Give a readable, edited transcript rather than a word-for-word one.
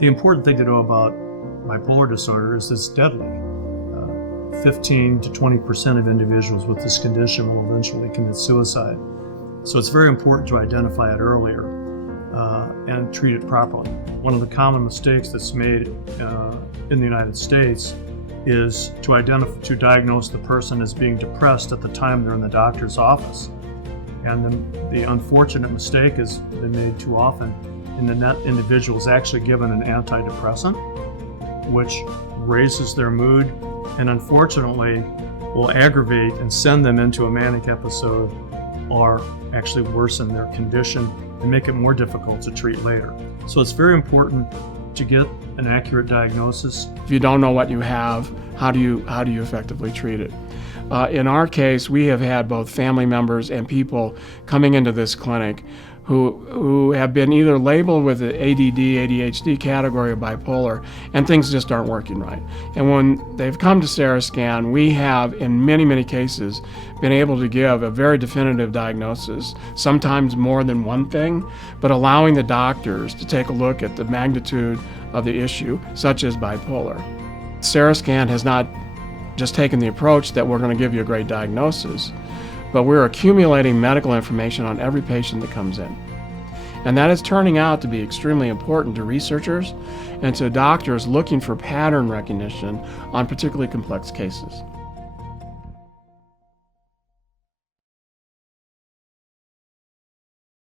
The important thing to know about bipolar disorder is it's deadly. 15 to 20% of individuals with this condition will eventually commit suicide. So it's very important to identify it earlier and treat it properly. One of the common mistakes that's made in the United States is to diagnose the person as being depressed at the time they're in the doctor's office. And then the unfortunate mistake has been made too often, and the individual is actually given an antidepressant, which raises their mood and unfortunately will aggravate and send them into a manic episode or actually worsen their condition and make it more difficult to treat later. So it's very important to get an accurate diagnosis. If you don't know what you have, how do you effectively treat it? In our case, we have had both family members and people coming into this clinic who have been either labeled with the ADD, ADHD category of bipolar, and things just aren't working right. And when they've come to CereScan, we have, in many, many cases, been able to give a very definitive diagnosis, sometimes more than one thing, but allowing the doctors to take a look at the magnitude of the issue, such as bipolar. CereScan has not just taken the approach that we're going to give you a great diagnosis, but we're accumulating medical information on every patient that comes in. And that is turning out to be extremely important to researchers and to doctors looking for pattern recognition on particularly complex cases.